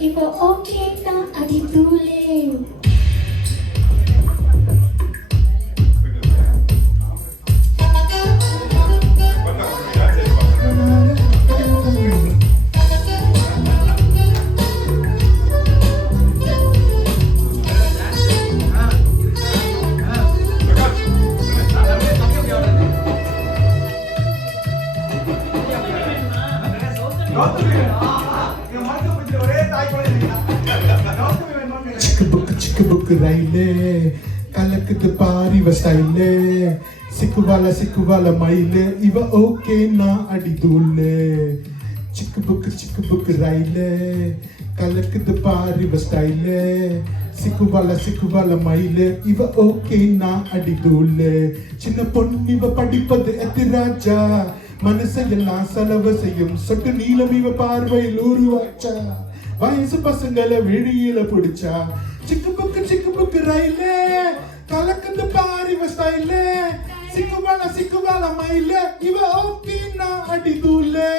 Iba okay na aditule. Chick book raile kalakut pari vastaile sikkuvala maile iva okay na adidule chick book raile kalakut pari vastaile sikkuvala maile iva okay na adidule chinna ponni iva padipadu etiraja manasayella salava seyyum sottu neelam iva paarvail uruvacha வயசு பசங்களை வெளியில பிடிச்சா சிக்கு book ரயிலே கலக்குது பாரி ஸ்டைலே சிக்குவால மயில இவ ஓகேனா அடிதூலே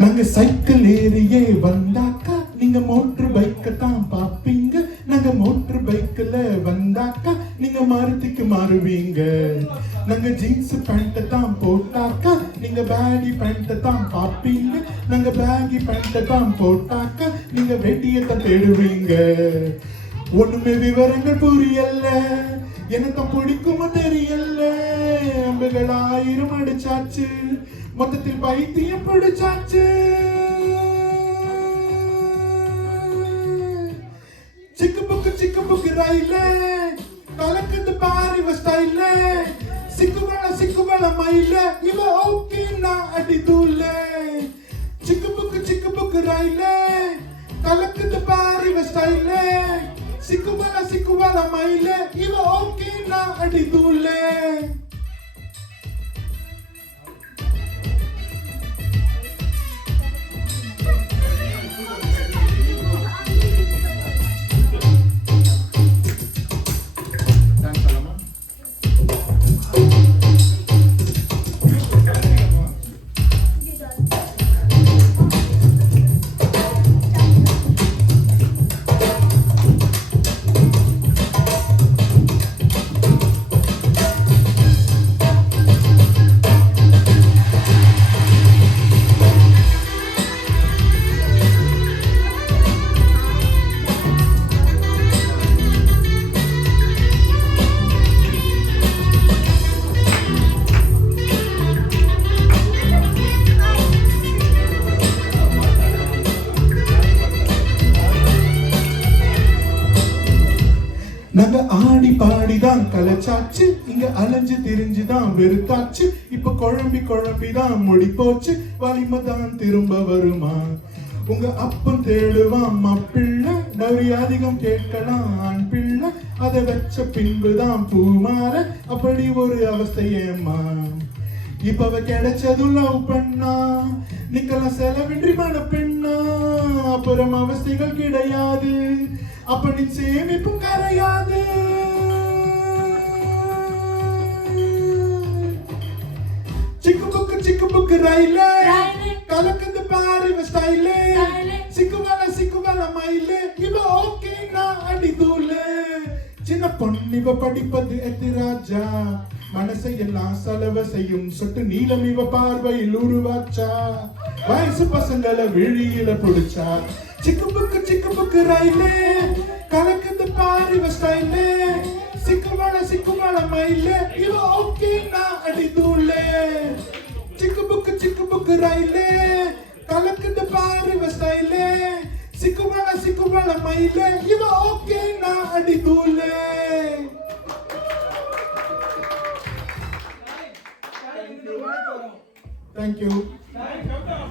நாங்க சைக்கிள் ஏறியே வந்தாக்கா நீங்க மோட்டர் பைக்கை தான் பாப்பீங்க நாங்க மோட்டர் பைக்ல வந்தாக்கா நீங்க மாருதிக்கு மாறுவீங்க நாங்க ஜீன்ஸ் பேண்ட்டை தான் போட்டாக்கா நீங்க பேகி பேண்ட்டை தான் பாப்பீங்க நாங்க பேகி பேண்ட்டை தான் போட்டாக்கா நீங்க வெட்டியத்தை தேடுவீங்க ஒண்ணுமே விவரங்கள் புரியல எனக்கு பிடிக்குமோ தெரியல அம்புகள் 1000 அடிச்சாச்சு மொத்தத்தில் பைத்தியம் பிடிச்சாச்சு சிக்கு புக்கு ரயிலே கலக்குது பாரி ஸ்டைலே சிக்குவால மயில இவ ஓகே நான் அடிதூலே சிக்கு புக்கு ரயிலே கலக்குது பாரி ஸ்டைலே சிக்குவால மயில இவ ஓகே நான் அடிதூலே நாங்க ஆடி பாடிதான் கலைச்சாச்சு இங்க அலைஞ்சு திரிஞ்சுதான் வெறுத்தாச்சு இப்ப குழம்பிதான் முடி போச்சு வலிமை தான் திரும்ப வருமா உங்க அப்பன் தேடுவான் மாப்பிள்ளை நரி அதிகம் கேட்கலாம் ஆண் பிள்ளை அதை வச்ச பின்புதான் பூமாற அப்படி ஒரு அவஸ்தையேம்மா இப்ப அவ கிடைச்சதும் லவ் பண்ணா நீங்கெல்லாம் செலவின்றி மன பெண்ணா அப்புறம் அவஸ்தைகள் கிடையாது அப்படி சேமிப்பும் கரையாது சிக்கு புக்கு ரயிலே கலக்குது பாரி ஸ்டைலே சிக்குவால மயிலே இவ ஓகே நான் அடிதூலே சின்ன பொன்னிவ படிப்பது எத்திராஜா மனசையெல்லாம் செலவு செய்யும் சொட்டு நீளம் இவ பார்வையில் உருவாச்சா வயசு பசங்களை விழியில பிடிச்சா சிக்கு புக்கு ரயிலே கலக்குது பாரி ஸ்டைலே மல மயிலே இவ ஓகே நான் அடி தூளே சிக்கு புக்கு ரயிலே கலக்குது பாரு இவ ஸ்டைலே சிக்கு மல மயிலே இவ ஓகே நான் அடி தூளே. Thank you.